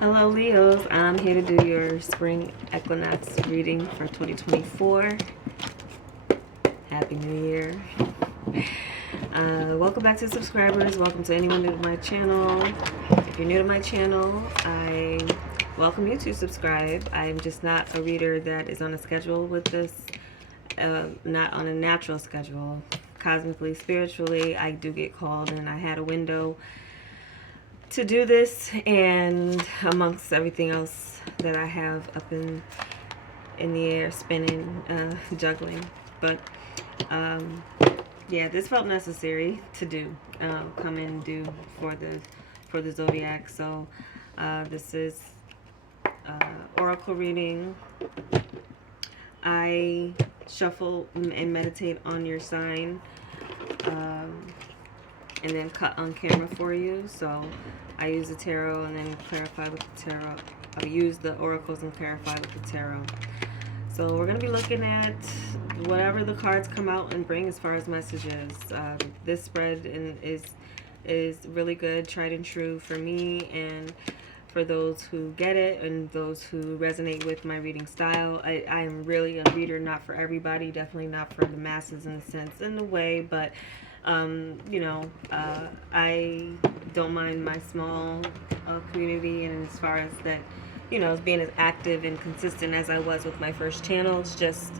Hello Leos, I'm here to do your spring equinox reading for 2024. Happy New Year. Welcome back to subscribers. Welcome to anyone new to my channel. If you're new to my channel, I welcome you to subscribe. I'm just not a reader that is on a schedule with this, not on a natural schedule. Cosmically, spiritually, I do get called, and I had a window to do this, and amongst everything else that I have up in the air, spinning, juggling. But yeah, this felt necessary to do. Come in and do for the zodiac. So this is oracle reading. I shuffle and meditate on your sign. And then cut on camera for you. So I use the tarot and then clarify with the tarot. I use the oracles and clarify with the tarot. So we're going to be looking at whatever the cards come out and bring as far as messages. This spread is really good, tried and true for me and for those who get it and those who resonate with my reading style. I am really a reader, not for everybody, definitely not for the masses in a sense, in a way, but I don't mind my small community, and as far as that, as being as active and consistent as I was with my first channel, it's just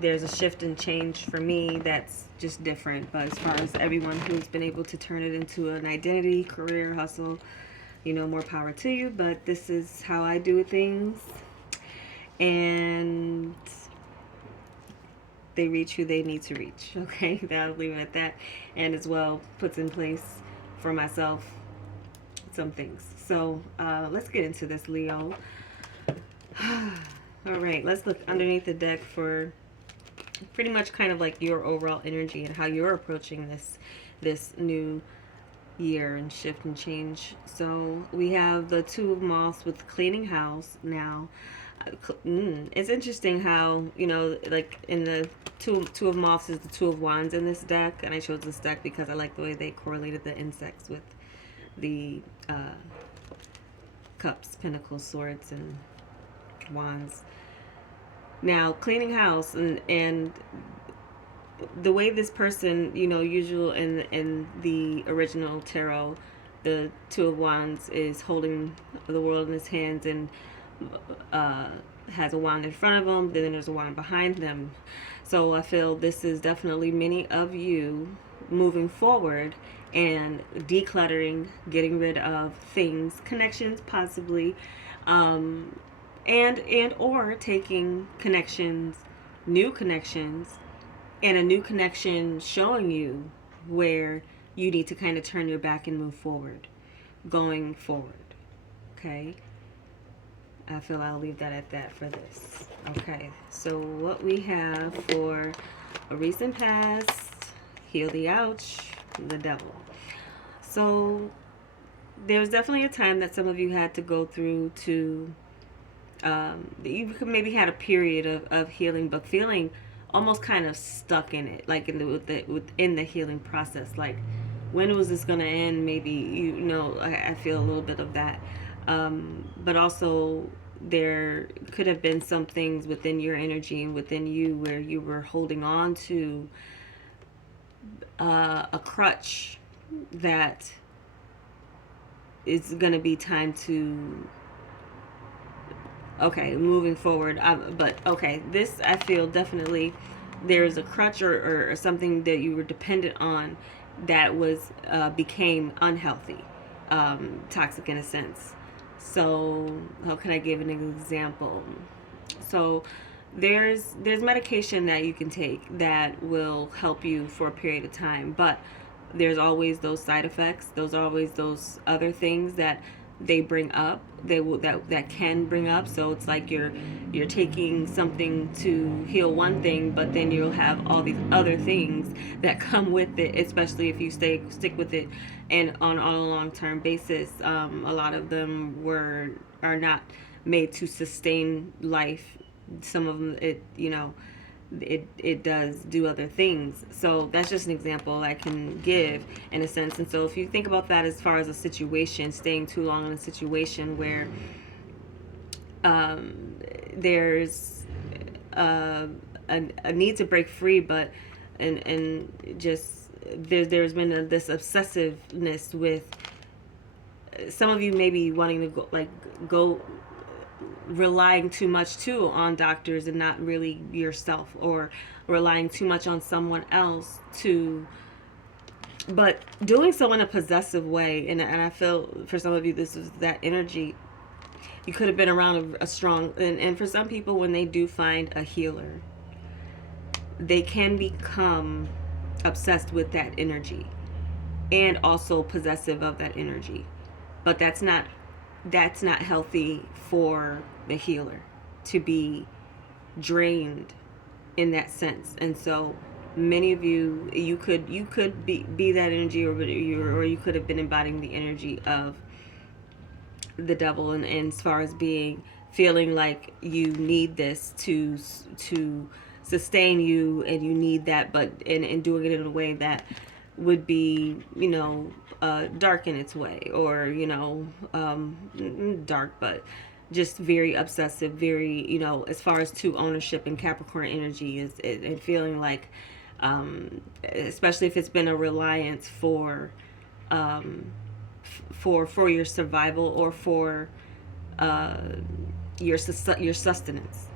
there's a shift and change for me that's just different. But as far as everyone who's been able to turn it into an identity, career, hustle, more power to you. But this is how I do things, and they reach who they need to reach. Okay, that'll leave it at that, and as well puts in place for myself some things. So let's get into this, Leo. All right, let's look underneath the deck for pretty much kind of like your overall energy and how you're approaching this new year and shift and change. So we have the Two of Moths with cleaning house. Now it's interesting how, like in the two of Moths is the Two of Wands in this deck, and I chose this deck because I like the way they correlated the insects with the cups, pentacles, swords, and wands. Now cleaning house, and the way this person, usual in the original tarot, the Two of Wands is holding the world in his hands and has a wand in front of him, then there's a wand behind them. So I feel this is definitely many of you moving forward and decluttering, getting rid of things, connections possibly, and or taking connections, new connections, and a new connection showing you where you need to kind of turn your back and move forward, going forward. Okay, I feel I'll leave that at that for this. Okay, so what we have for a recent past, heal the ouch, the devil. So there's definitely a time that some of you had to go through to, you maybe had a period of healing, but feeling almost kind of stuck in it, like within the healing process. Like, when was this going to end? Maybe, I feel a little bit of that. But also there could have been some things within your energy and within you where you were holding on to a crutch that is going to be time to, okay, moving forward. But okay, this, I feel definitely there's a crutch or something that you were dependent on that was became unhealthy, toxic in a sense. So how can I give an example? So there's medication that you can take that will help you for a period of time, but there's always those side effects. Those are always those other things that they bring up, that can bring up. So it's like you're taking something to heal one thing, but then you'll have all these other things that come with it, especially if you stick with it and on a long-term basis. A lot of them are not made to sustain life. Some of them, it does do other things. So that's just an example I can give in a sense. And so if you think about that as far as a situation, staying too long in a situation where um, there's uh, a need to break free, but and just there's been this obsessiveness with some of you maybe wanting to go relying too much too on doctors and not really yourself, or relying too much on someone else to, but doing so in a possessive way. And I feel for some of you this is that energy. You could have been around a strong, and for some people when they do find a healer, they can become obsessed with that energy and also possessive of that energy. But that's not healthy for the healer to be drained in that sense. And so many of you, you could be that energy, or you could have been embodying the energy of the devil, and as far as being, feeling like you need this to sustain you, and you need that, but and doing it in a way that would be, dark in its way, or dark, but just very obsessive, very, as far as to ownership and Capricorn energy is, and feeling like, especially if it's been a reliance um, for your survival, or for uh, your sustenance.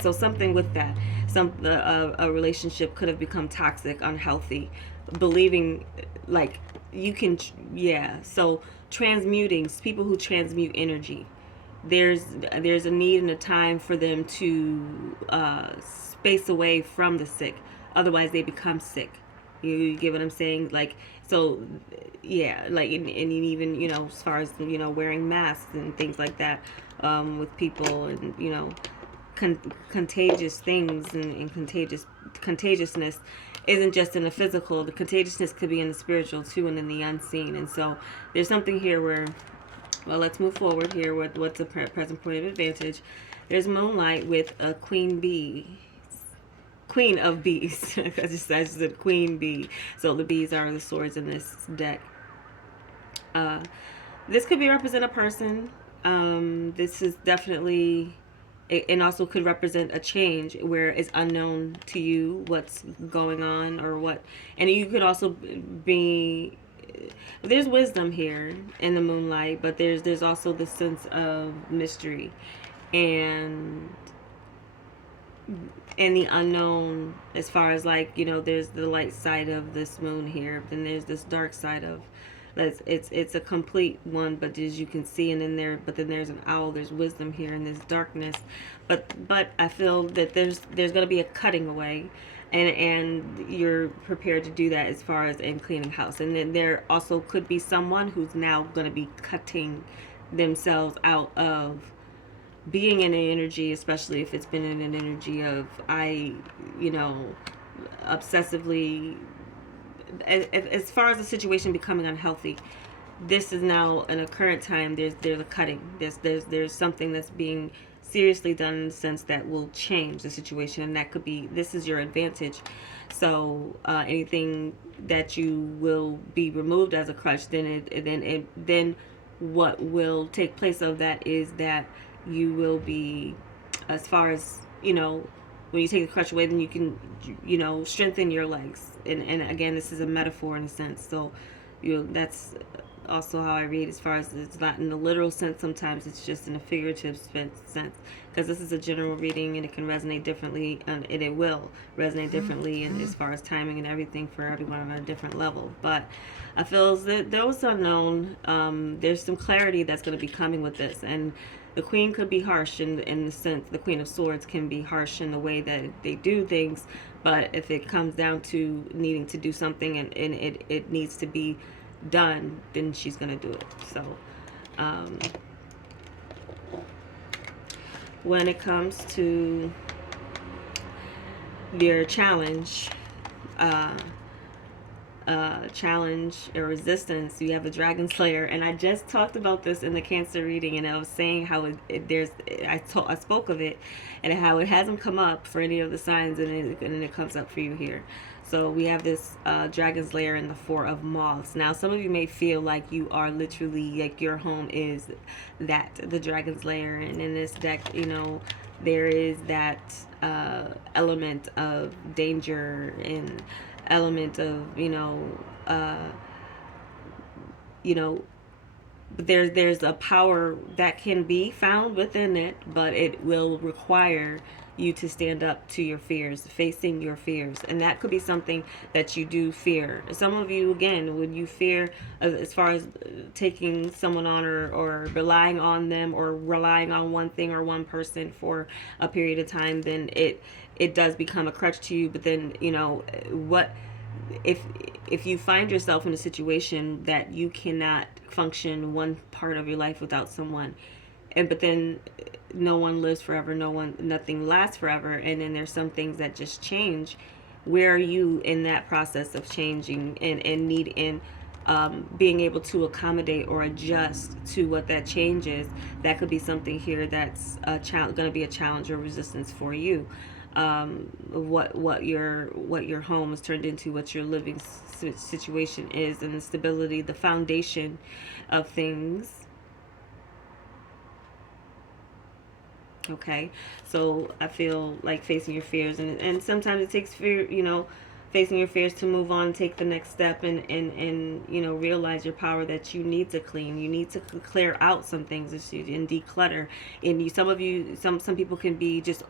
So something with that, a relationship could have become toxic, unhealthy, believing like you can, yeah. So transmuting, people who transmute energy, there's a need and a time for them to space away from the sick, otherwise they become sick. You get what I'm saying? Like, so yeah, like, and even, as far as, wearing masks and things like that, with people, and contagious things, and contagiousness isn't just in the physical. The contagiousness could be in the spiritual too, and in the unseen. And so there's something here where, well, let's move forward here with what's a present point of advantage. There's moonlight with a queen bee. Queen of bees. I just said queen bee. So the bees are the swords in this deck. Uh, this could be represent a person. This is definitely, and also could represent a change where it's unknown to you what's going on, or what. And you could also be, there's wisdom here in the moonlight, but there's also this sense of mystery, and the unknown, as far as, like, there's the light side of this moon here, then there's this dark side of that's, it's a complete one, but as you can see, and then there's an owl, there's wisdom here in this darkness, but I feel that there's going to be a cutting away, and you're prepared to do that as far as in cleaning house. And then there also could be someone who's now going to be cutting themselves out of being in an energy, especially if it's been in an energy of, obsessively, as far as the situation becoming unhealthy. This is now, in a current time, there's a cutting, there's something that's being seriously done, in the sense that will change the situation, and that could be, this is your advantage. So anything that you will be removed as a crutch, then what will take place of that is that you will be, as far as, when you take the crutch away, then you can, strengthen your legs. And again, this is a metaphor in a sense. So, that's also how I read, as far as it's not in the literal sense. Sometimes it's just in a figurative sense. Because this is a general reading, and it can resonate differently, and it will resonate differently, and as far as timing and everything, for everyone on a different level. But I feel that those unknown, there's some clarity that's going to be coming with this. And the queen could be harsh in the sense, the queen of swords can be harsh in the way that they do things, but if it comes down to needing to do something, and it needs to be done, then she's going to do it. So when it comes to your challenge, challenge or resistance, you have the dragon slayer. And I just talked about this in the Cancer reading, and I was saying how I spoke of it, and how it hasn't come up for any of the signs, and it comes up for you here. So we have this dragon slayer in the Four of Moths. Now, some of you may feel like you are literally, like, your home is the dragon slayer, and in this deck, there is that element of danger and element of you know there's a power that can be found within it, but it will require you to stand up to your fears, facing your fears. And that could be something that you do fear. Some of you, again, when you fear as far as taking someone on, or relying on them, or relying on one thing or one person for a period of time, then it does become a crutch to you. But then, what if you find yourself in a situation that you cannot function one part of your life without someone, but then no one lives forever, nothing lasts forever, and then there's some things that just change. Where are you in that process of changing, and need in being able to accommodate or adjust to what that change is? That could be something here that's going to be a challenge or resistance for you. What your home is turned into, what your living situation is, and the stability, the foundation of things. Okay, so I feel like facing your fears, and sometimes it takes fear, facing your fears to move on, take the next step, and realize your power, that you need to clean, you need to clear out some things, and declutter. And some people can be just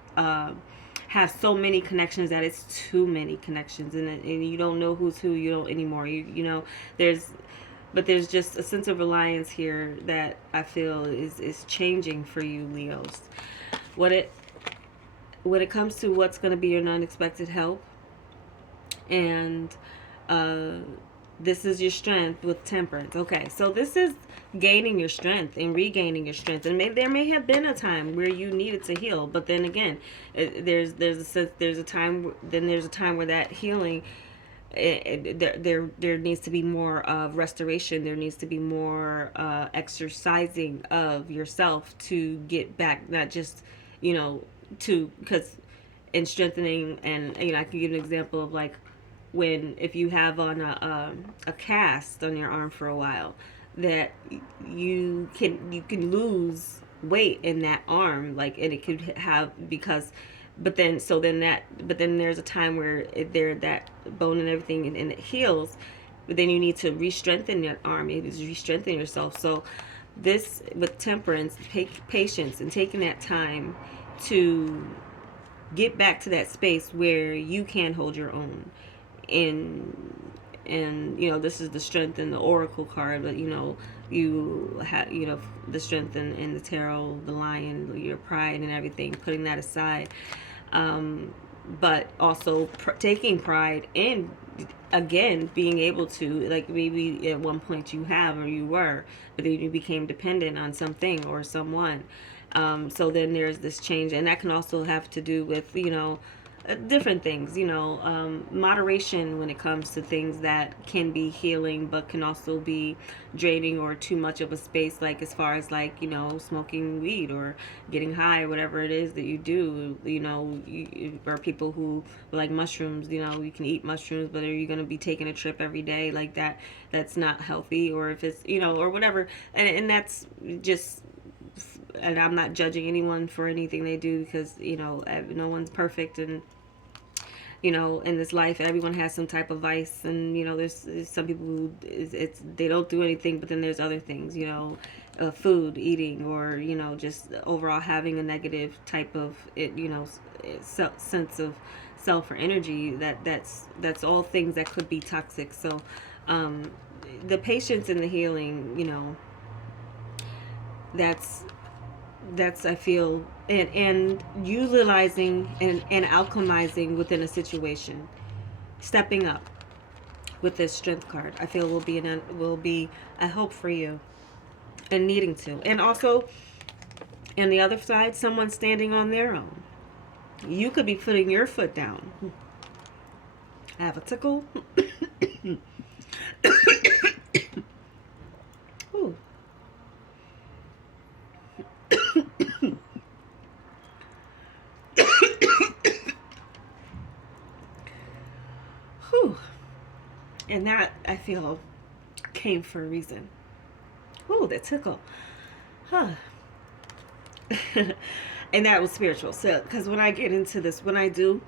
have so many connections that it's too many connections, and you don't know who's who, you don't anymore. But there's just a sense of reliance here that I feel is changing for you, Leos. When it comes to what's going to be your unexpected help, and this is your strength with Temperance. Okay, so this is gaining your strength and regaining your strength, and there may have been a time where you needed to heal, but then again, there's a time where that healing, there needs to be more of restoration. There needs to be more exercising of yourself to get back, not just because in strengthening. And I can give an example of, like, if you have on a cast on your arm for a while, that you can lose weight in that arm, like, and it could have, because but then there's a time where that bone and everything, and it heals, but then you need to re-strengthen your arm, you need to re-strengthen yourself. So this, with Temperance, patience, and taking that time to get back to that space where you can hold your own. And this is the Strength in the Oracle card, but you have the Strength in the Tarot, the Lion, your pride and everything, putting that aside, but also taking pride in, again, being able to, like, maybe at one point you have, or you were, but then you became dependent on something or someone. So then there's this change, and that can also have to do with different things, moderation when it comes to things that can be healing but can also be draining, or too much of a space, like as far as, like, smoking weed or getting high, or whatever it is that you do. Or people who like mushrooms, you can eat mushrooms, but are you going to be taking a trip every day like that? That's not healthy. Or if it's or whatever, and that's just, and I'm not judging anyone for anything they do, because no one's perfect, and in this life, everyone has some type of vice, and there's some people who they don't do anything, but then there's other things, food, eating, or just overall having a negative type of sense of self or energy. That's all things that could be toxic. So the patience and the healing, that's I feel, and utilizing and alchemizing within a situation, stepping up with this Strength card, I feel will be a help for you, and needing to. And also, on the other side, someone standing on their own. You could be putting your foot down. I have a tickle. And that, I feel, came for a reason. Ooh, that tickle. Huh. And that was spiritual. So, because when I get into this, when I do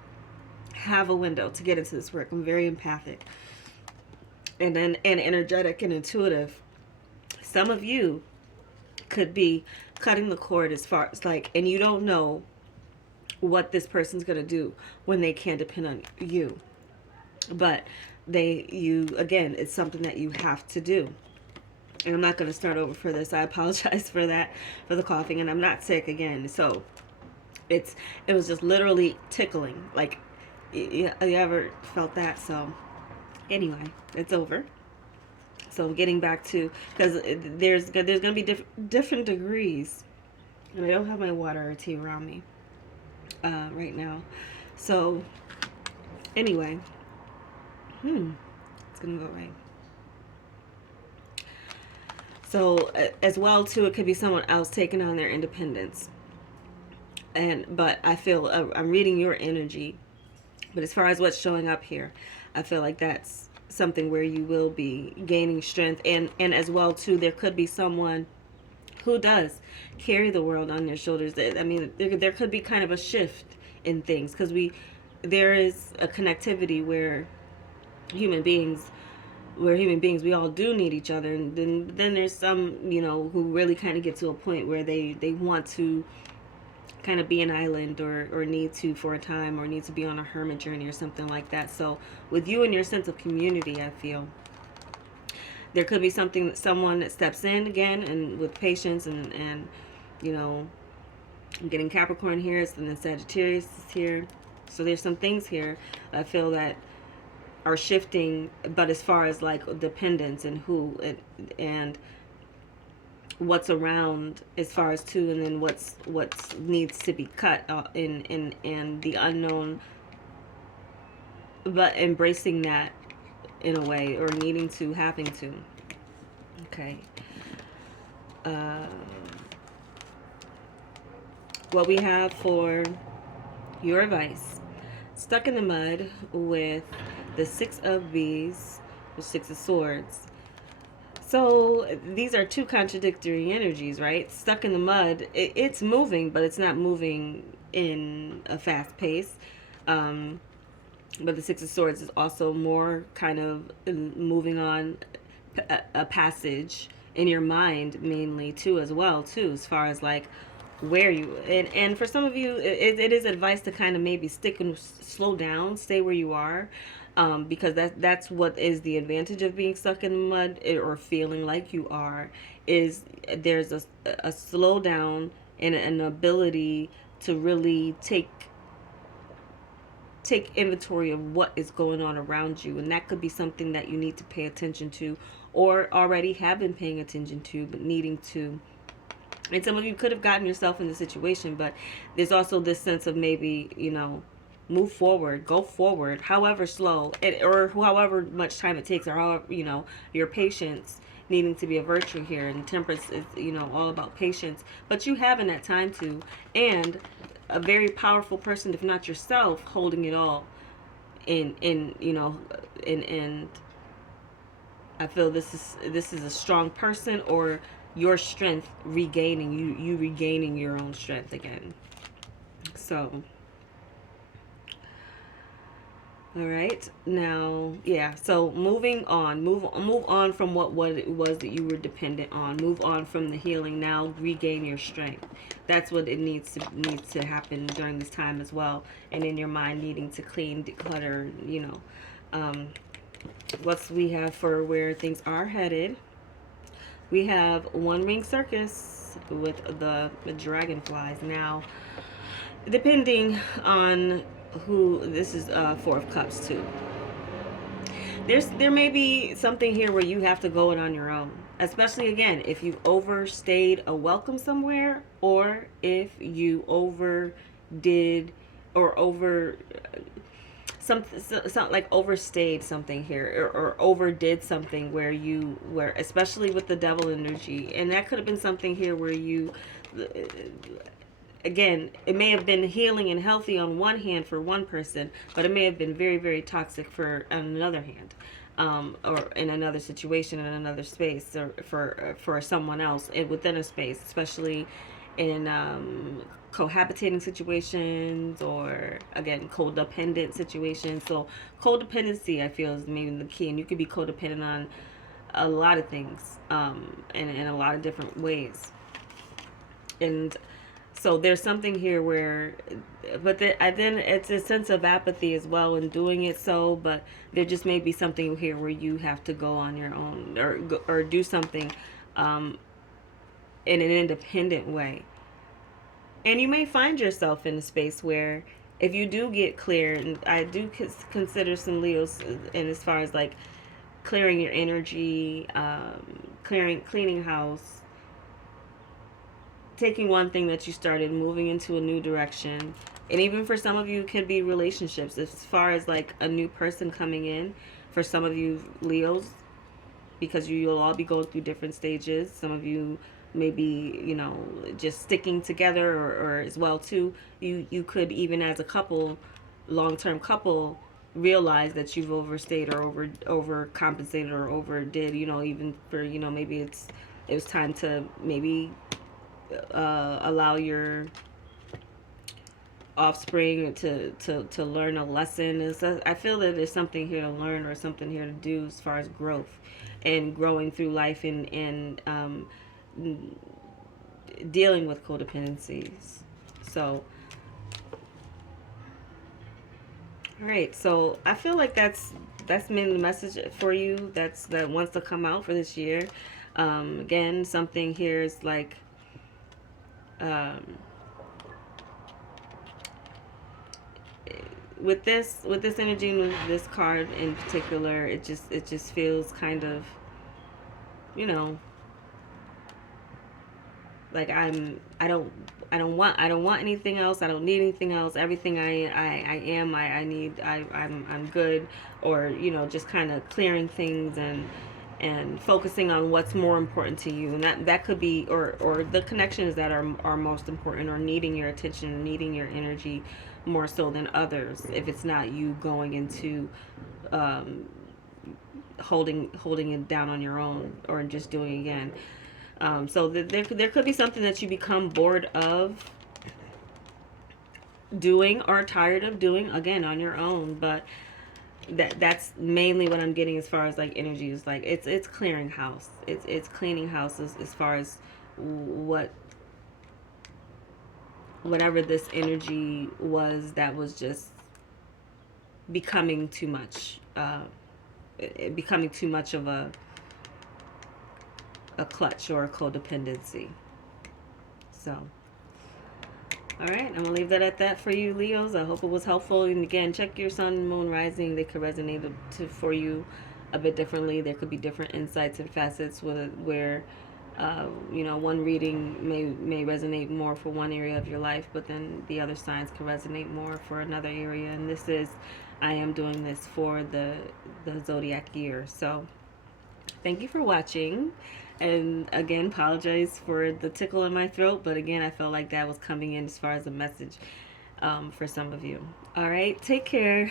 have a window to get into this work, I'm very empathic and energetic and intuitive. Some of you could be cutting the cord as far as like, and you don't know what this person's going to do when they can't depend on you. But again, it's something that you have to do. And I'm not going to start over for this. I apologize for that, for the coughing, and I'm not sick again. So it was just literally tickling. Like, you ever felt that? So anyway, it's over. So getting back to, because there's going to be different degrees, and I don't have my water or tea around me right now. So anyway, it's gonna go right. So as well too, it could be someone else taking on their independence. But I feel I'm reading your energy. But as far as what's showing up here, I feel like that's something where you will be gaining strength, and as well too, there could be someone who does carry the world on their shoulders. I mean, there could be kind of a shift in things, because there is a connectivity where human beings we all do need each other, and then there's some, who really kind of get to a point where they want to kind of be an island, or need to for a time, or need to be on a hermit journey or something like that. So with you and your sense of community, I feel there could be someone that steps in again, and with patience, and I'm getting Capricorn here, and then Sagittarius is here. So there's some things here I feel that are shifting, but as far as like dependence and who and what's around as far as two, and then what's needs to be cut in the unknown, but embracing that in a way, or needing to, having to. Okay. What we have for your advice: stuck in the mud with the Six of Bees, the Six of Swords. So these are two contradictory energies, right? Stuck in the mud, it's moving, but it's not moving in a fast pace. But the Six of Swords is also more kind of moving on a passage in your mind, mainly too, as well too, as far as like where you, and for some of you, it is advice to kind of maybe stick and slow down, stay where you are. Because that's what is the advantage of being stuck in the mud, or feeling like you are, is there's a slowdown and an ability to really take inventory of what is going on around you, and that could be something that you need to pay attention to, or already have been paying attention to, but needing to. And some of you could have gotten yourself in the situation, but there's also this sense of maybe, move forward, go forward, however slow, or however much time it takes, or however, your patience needing to be a virtue here. And temperance is, all about patience, but you having that time to, and a very powerful person, if not yourself, holding it all and I feel this is a strong person, or your strength regaining, you regaining your own strength again. So all right, now, yeah, so moving on, move on from what it was that you were dependent on. Move on from the healing. Now regain your strength. That's what it needs to happen during this time as well. And in your mind, needing to clean, declutter, what we have for where things are headed. We have One Ring Circus with the dragonflies. Now, depending on who this is, Four of Cups too. There may be something here where you have to go it on your own, especially again if you've overstayed a welcome somewhere, or if you overdid or over something like overstayed something here, or overdid something where especially with the devil energy, and that could have been something here where you again, it may have been healing and healthy on one hand for one person, but it may have been very, very toxic for on another hand. or in another situation, in another space, or for someone else within a space, especially in cohabitating situations, or again codependent situations. So codependency, I feel, is maybe the key, and you could be codependent on a lot of things, in a lot of different ways. And so there's something here where, but then it's a sense of apathy as well in doing it. So, but there just may be something here where you have to go on your own, or do something um, in an independent way. And you may find yourself in a space where, if you do get clear, and I do consider some Leos in as far as like clearing your energy, cleaning house, taking one thing that you started, moving into a new direction. And even for some of you, it could be relationships, as far as like a new person coming in. For some of you Leos, because you'll all be going through different stages. Some of you maybe, just sticking together, or as well too, you could, even as a couple, long-term couple, realize that you've overstayed, or overcompensated, or overdid, even for, maybe it was time to maybe allow your offspring to learn a lesson. I feel that there's something here to learn, or something here to do as far as growth and growing through life, and dealing with codependencies. So, all right. So I feel like that's mainly the message for you. That wants to come out for this year. Again, something here is like, um, with this energy, and with this card in particular, it just feels kind of, you know like I don't want anything else. I don't need anything else. Everything I need, I'm good. Or, just kind of clearing things, and focusing on what's more important to you. And that could be, or the connections that are most important, or needing your attention, needing your energy more so than others, if it's not you going into um, holding it down on your own, or just doing it again. So there could be something that you become bored of doing, or tired of doing, again, on your own. But that's mainly what I'm getting as far as like energy is like, it's clearing house. It's cleaning houses, as far as whatever this energy was that was just becoming too much, becoming too much of a clutch, or a codependency. So, all right, I'm gonna leave that at that for you, Leos. I hope it was helpful. And again, check your sun, moon, rising. They could resonate for you a bit differently. There could be different insights and facets where one reading may resonate more for one area of your life, but then the other signs can resonate more for another area. And I am doing this for the zodiac year. So thank you for watching. And again, apologize for the tickle in my throat, but again, I felt like that was coming in as far as a message, for some of you. All right, take care.